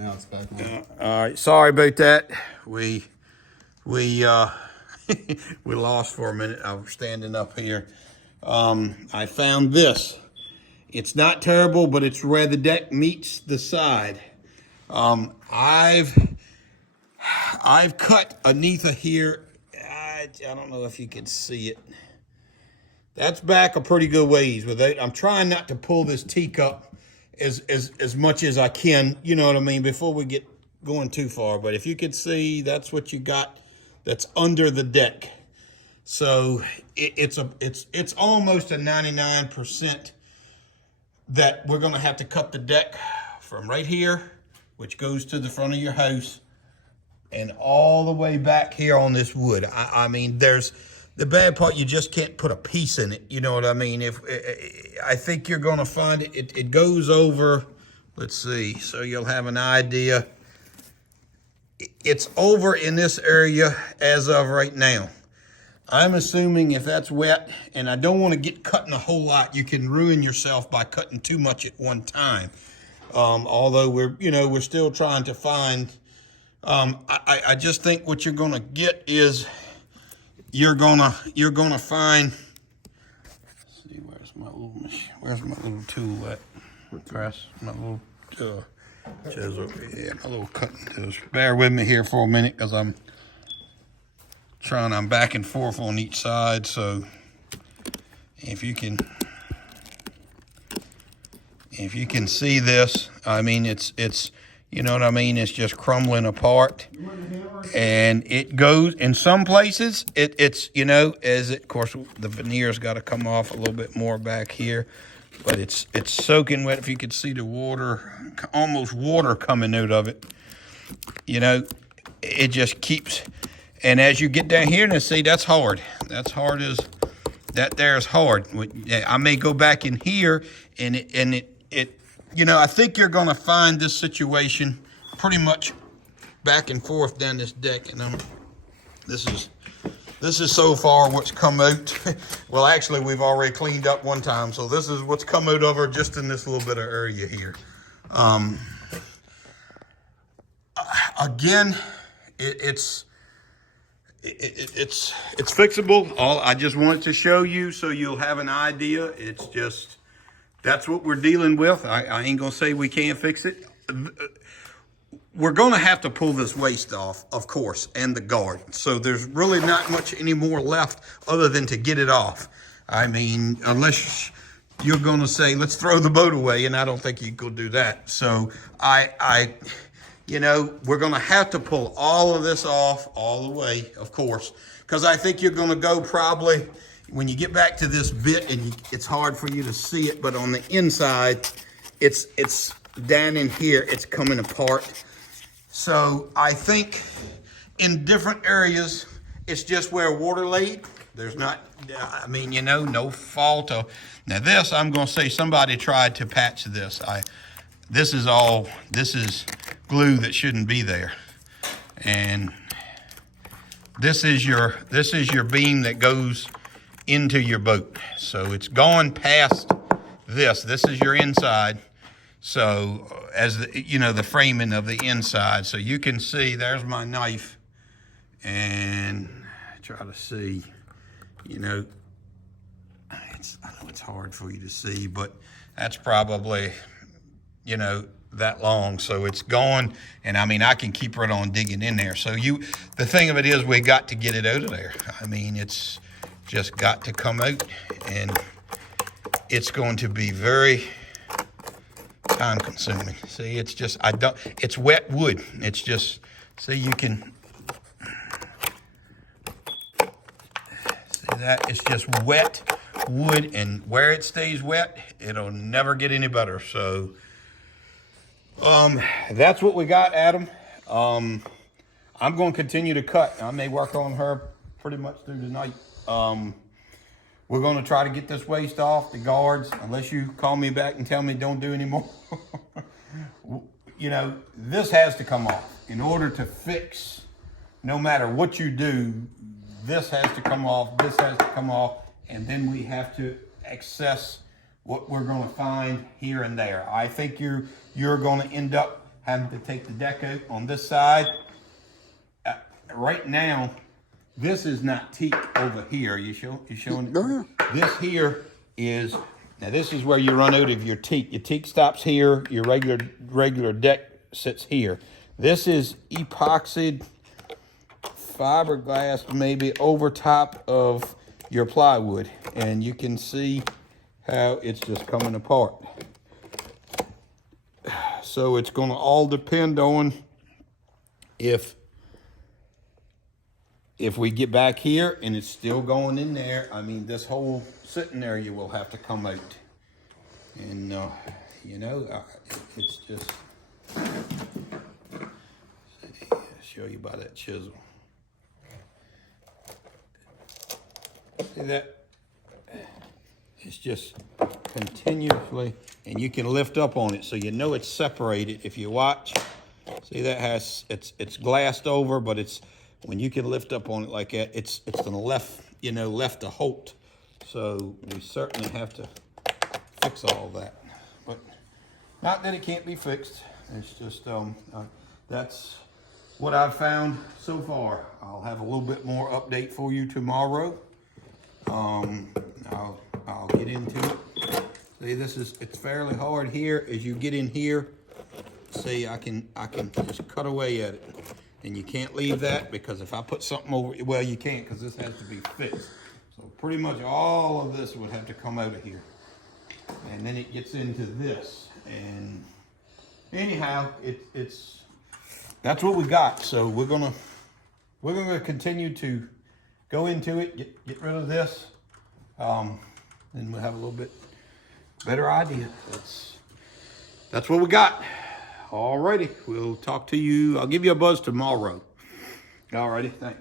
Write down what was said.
Now it's back on. All right, sorry about that. We we lost for a minute. I was standing up here. I found this. It's not terrible, but it's where the deck meets the side. I've cut underneath of here. I don't know if you can see it. That's back a pretty good ways with it. I'm trying not to pull this teacup as much as I can, you know what I mean, before we get going too far. But if you could see, that's what you got that's under the deck. So it's almost a 99% that we're going to have to cut the deck from right here, which goes to the front of your house, and all the way back here on this wood. I mean, there's the bad part, you just can't put a piece in it. You know what I mean? I think you're going to find it goes over, let's see, so you'll have an idea. It's over in this area as of right now. I'm assuming if that's wet, and I don't want to get cutting a whole lot, you can ruin yourself by cutting too much at one time. Although we're still trying to find. I just think what you're gonna get is you're gonna find. Let's see, where's my little tool at? Press my little chisel. Yeah, my little cutting tools. Bear with me here for a minute because I'm back and forth on each side. So if you can see this, I mean, it's you know what I mean, it's just crumbling apart, and it goes in some places it's of course the veneer's got to come off a little bit more back here, but it's soaking wet. If you could see the water, almost water coming out of it, it just keeps. And as you get down here and see, that's hard. That's hard as that. There's hard. I may go back in here, and it. I think you're gonna find this situation pretty much back and forth down this deck. And this is so far what's come out. Well, actually, we've already cleaned up one time, so this is what's come out of her just in this little bit of area here. Again, it's fixable. I just wanted to show you so you'll have an idea. It's just, that's what we're dealing with. I ain't gonna say we can't fix it. We're gonna have to pull this waste off, of course, and the guard. So there's really not much any more left other than to get it off. I mean, unless you're gonna say, let's throw the boat away, and I don't think you could do that. So we're going to have to pull all of this off all the way, of course, because I think you're going to go probably, when you get back to this bit, and it's hard for you to see it, but on the inside, it's down in here, it's coming apart. So I think in different areas, it's just where water laid. There's not, no fault. Now this, I'm going to say somebody tried to patch this. This is glue that shouldn't be there, and this is your beam that goes into your boat. So it's gone past this. This is your inside. So as the framing of the inside. So you can see, there's my knife, and try to see. I know it's hard for you to see, but that's probably that long. So it's gone, and I mean, I can keep right on digging in there. So the thing of it is, we got to get it out of there. I mean, it's just got to come out, and it's going to be very time consuming. See, it's just, it's wet wood. It's just, see, you can see that it's just wet wood, and where it stays wet, it'll never get any better. So that's what we got, Adam. I'm going to continue to cut. I may work on her pretty much through the night. We're going to try to get this waste off, the guards, unless you call me back and tell me don't do anymore. This has to come off. In order to fix, no matter what you do, this has to come off, this has to come off, and then we have to access what we're going to find here and there. I think you're going to end up having to take the deck out on this side. Right now, this is not teak over here. You showing? Oh, yeah. This here is, now this is where you run out of your teak. Your teak stops here. Your regular deck sits here. This is epoxied fiberglass, maybe over top of your plywood, and you can see how it's just coming apart. So it's going to all depend on if we get back here and it's still going in there. I mean, this whole sitting area will have to come out, and you know, it's just, I'll show you by that chisel. See that? It's just continuously, and you can lift up on it so you know it's separated. If you watch, see that has, it's glassed over, but it's, when you can lift up on it like that, it's gonna left a halt. So we certainly have to fix all that, but not that it can't be fixed. It's just that's what I've found so far. I'll have a little bit more update for you tomorrow. I'll get into it. See, it's fairly hard here. As you get in here, see, I can just cut away at it. And you can't leave that, because if I put something over, well, you can't, because this has to be fixed. So pretty much all of this would have to come out of here. And then it gets into this. And anyhow, that's what we got. So we're gonna continue to go into it, get rid of this. And we'll have a little bit better idea. That's what we got. Alrighty, we'll talk to you. I'll give you a buzz tomorrow. Alrighty, thanks.